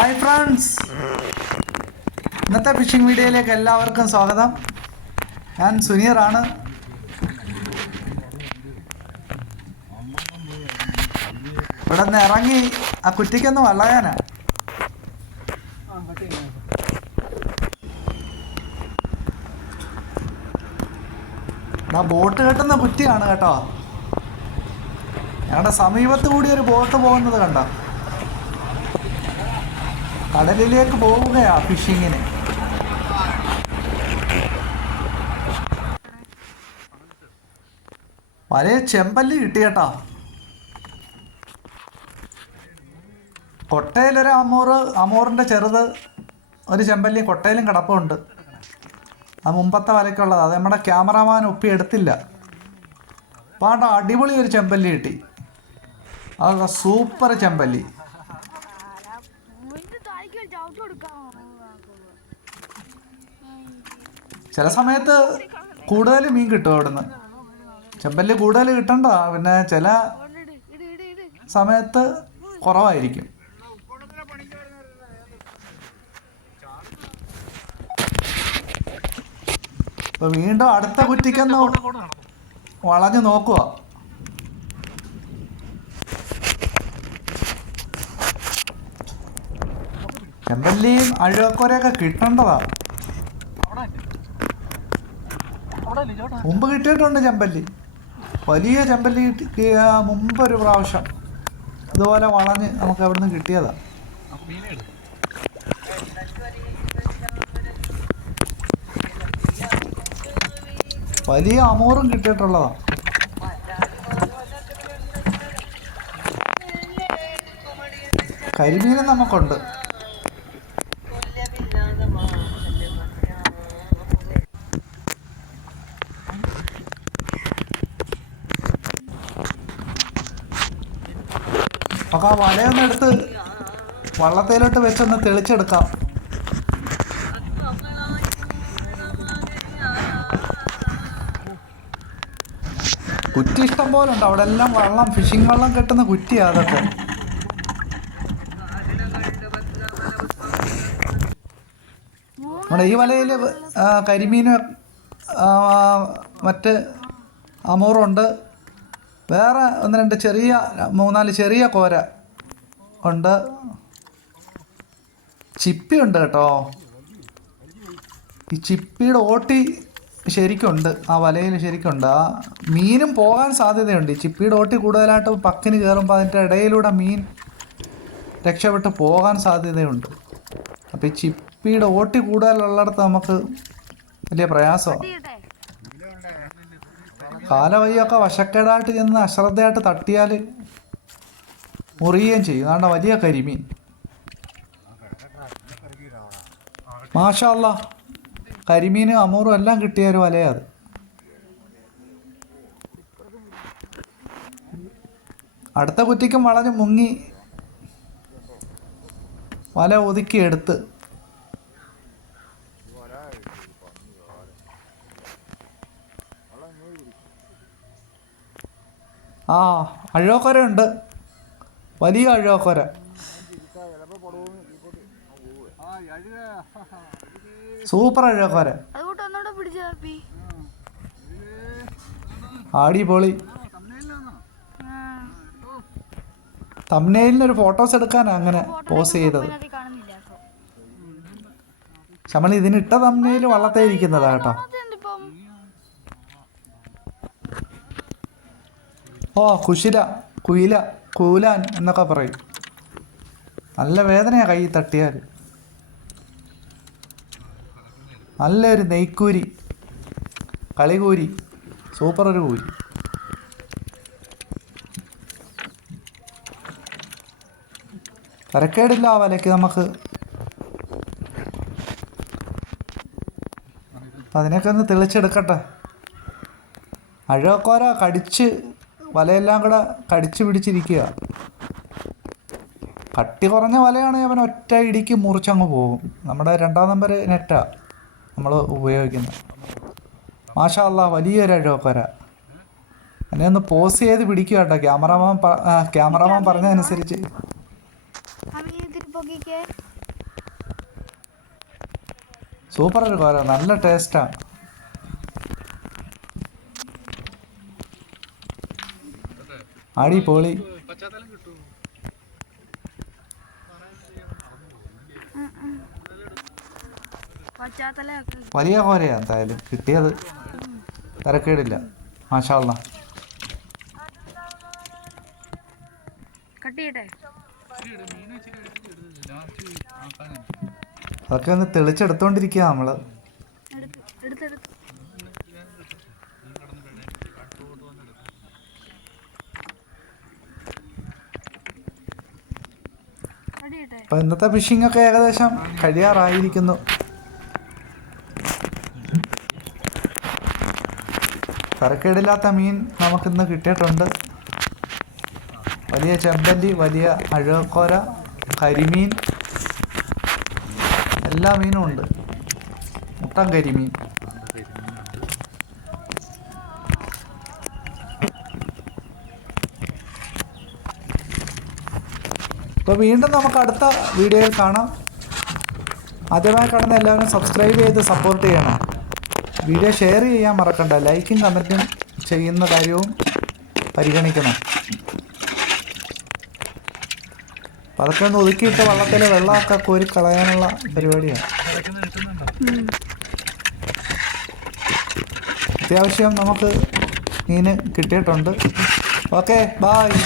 Hi friends. ഇന്നത്തെ phishing വീഡിയോയിലേക്ക് എല്ലാവർക്കും സ്വാഗതം. ഞാൻ സുനീറാണ്. ഇവിടെ നിന്ന് ഇറങ്ങി ആ കുറ്റിക്കൊന്ന് വളയാനാ. ആ ബോട്ട് കെട്ടുന്ന കുറ്റിയാണ് കേട്ടോ. ഞങ്ങളുടെ സമീപത്ത് കൂടി ഒരു ബോട്ട് പോകുന്നത് കണ്ടോ? കടലിലേക്ക് പോവുകയാണ് ഫിഷിങ്ങിന്. വലിയ ചെമ്പല്ലി കിട്ടി കേട്ടോ കൊട്ടയിലൊരു അമൂറ് അമൂറിന്റെ ചെറുത് ഒരു ചെമ്പല്ലി കൊട്ടയിലും കിടപ്പുണ്ട്. അത് മുമ്പത്തെ വലയ്ക്കുള്ളത്. അത് നമ്മുടെ ക്യാമറാമാൻ ഒപ്പി എടുത്തില്ല. പാണ്ട അടിപൊളി ഒരു ചെമ്പല്ലി കിട്ടി. അത് സൂപ്പർ ചെമ്പല്ലി. ചില സമയത്ത് കൂടുതൽ മീൻ കിട്ടും അവിടുന്ന്. ചെമ്പല്ലി കൂടുതൽ കിട്ടണ്ട? പിന്നെ ചില സമയത്ത് കുറവായിരിക്കും. വീണ്ടും അടുത്ത കുറ്റിക്കൊന്ന് വളഞ്ഞു നോക്കുക. ചെമ്പല്ലിയും അഴുവക്കോരയൊക്കെ കിട്ടേണ്ടതാ. മുമ്പ് കിട്ടിയിട്ടുണ്ട് ചെമ്പല്ലി. വലിയ ചെമ്പല്ലി കിട്ടി മുമ്പ് ഒരു പ്രാവശ്യം. ഇതുപോലെ വളഞ്ഞ് നമുക്ക് അവിടുന്ന് കിട്ടിയതാ. വലിയ അമൂറും കിട്ടിയിട്ടുള്ളതാ. കരിമീനും നമുക്കുണ്ട്. നമുക്ക് ആ വലയൊന്ന് എടുത്ത് വള്ളത്തേലോട്ട് വെച്ചൊന്ന് തെളിച്ചെടുക്കാം. കുറ്റി ഇഷ്ടം പോലെ ഉണ്ട് അവിടെ എല്ലാം വള്ളം ഫിഷിംഗ് വള്ളം കെട്ടുന്ന കുറ്റിയാ അതൊക്കെ. നമ്മുടെ ഈ വലയിൽ കരിമീൻ ആ, മറ്റ് അമൂറുണ്ട് വേറെ ഒന്ന് രണ്ട് ചെറിയ മൂന്നാൽ ചെറിയ കോര ഉണ്ട്. ചിപ്പി ഉണ്ട് കേട്ടോ. ഈ ചിപ്പിയുടെ ഓട്ടി ശരിക്കുണ്ട്. ആ വലയിൽ ശരിക്കുണ്ട്. ആ മീനും പോകാൻ സാധ്യതയുണ്ട്. ഈ ചിപ്പിയുടെ ഓട്ടി കൂടുതലായിട്ട് പക്കിന് കയറുമ്പോൾ അതിന്റെ ഇടയിലൂടെ മീൻ രക്ഷപ്പെട്ട് പോകാൻ സാധ്യതയുണ്ട്. അപ്പോൾ ഈ ചിപ്പിയുടെ ഓട്ടി കൂടുതലുള്ളിടത്ത് നമുക്ക് വലിയ പ്രയാസമാണ്. കാലവയ്യൊക്കെ വശക്കേടായിട്ട് ചെന്ന് അശ്രദ്ധയായിട്ട് തട്ടിയാൽ മുറിയുകയും ചെയ്യും. അതാണ് വലിയ കരിമീൻ. മാഷല്ല കരിമീനും അമൂറും എല്ലാം കിട്ടിയ ഒരു വലയാ അടുത്ത കുറ്റിക്കും വളഞ്ഞ് മുങ്ങി വല ഒതുക്കി എടുത്ത്. ആ അഴോക്കരയുണ്ട് വലിയ അഴോക്കര. സൂപ്പർ അഴോക്കര. അടിപൊളി. തമ്നയിലിന് ഒരു ഫോട്ടോസ് എടുക്കാനാണ് അങ്ങനെ പോസ് ചെയ്തത്. നമ്മൾ ഇതിനിട്ട തമ്നയിൽ വള്ളത്തേ ഇരിക്കുന്നതാ കേട്ടോ. ഓ കുശില കുയില കൂലാൻ എന്നൊക്കെ പറയും. നല്ല വേദനയാ കൈ തട്ടിയാൽ. നല്ലൊരു നെയ്ക്കൂരി കളികൂരി സൂപ്പർ ഒരു കൂരി. തരക്കേടില്ല ആ വലയ്ക്ക് നമുക്ക്. അതിനൊക്കെ ഒന്ന് തെളിച്ചെടുക്കട്ടെ. അഴക്കോര കടിച്ച് വലയെല്ലാം കൂടെ കടിച്ചു പിടിച്ചിരിക്കുക. കട്ടി കുറഞ്ഞ വലയാണെങ്കിൽ അവൻ ഒറ്റ ഇടിക്ക് മുറിച്ചങ്ങ് പോകും. നമ്മുടെ രണ്ടാം നമ്പർ നെറ്റാ നമ്മൾ ഉപയോഗിക്കുന്നത്. മാഷാല്ല വലിയൊരു അഴോക്കര. എന്നെ ഒന്ന് പോസ് ചെയ്ത് പിടിക്കുക കേട്ടോ. ക്യാമറമാൻ ക്യാമറമാൻ പറഞ്ഞതനുസരിച്ച്. സൂപ്പർ ഒരു കോര. നല്ല ടേസ്റ്റാണ് അടി പോളി. വലിയ കോരയാ എന്തായാലും. കിട്ടിയത് തിരക്കേടില്ല. മാഷാള്ള അതൊക്കെ ഒന്ന് തെളിച്ചെടുത്തോണ്ടിരിക്കുക നമ്മൾ. എടുത്ത് എടുത്തെടുത്ത് അപ്പൊ ഇന്നത്തെ ഫിഷിംഗ് ഒക്കെ ഏകദേശം കഴിയാറായിരിക്കുന്നു. തരക്കേടില്ലാത്ത മീൻ നമുക്കിന്ന് കിട്ടിയിട്ടുണ്ട്. വലിയ ചെമ്പല്ലി വലിയ അഴകോര കരിമീൻ എല്ലാ മീനും ഉണ്ട്. മുട്ടൻ കരിമീൻ. അപ്പോൾ വീണ്ടും നമുക്ക് അടുത്ത വീഡിയോയിൽ കാണാം. ആദ്യമായി കടന്ന് എല്ലാവരും സബ്സ്ക്രൈബ് ചെയ്ത് സപ്പോർട്ട് ചെയ്യണം. വീഡിയോ ഷെയർ ചെയ്യാൻ മറക്കണ്ട. ലൈക്കും കമന്റും ചെയ്യുന്ന കാര്യവും പരിഗണിക്കണം. അതൊക്കെ ഒന്ന് ഒതുക്കിയിട്ട് വള്ളത്തിൽ വെള്ളമൊക്കെ കോരി കളയാനുള്ള പരിപാടിയാണ്. അത്യാവശ്യം നമുക്ക് മീന് കിട്ടിയിട്ടുണ്ട്. Okay bye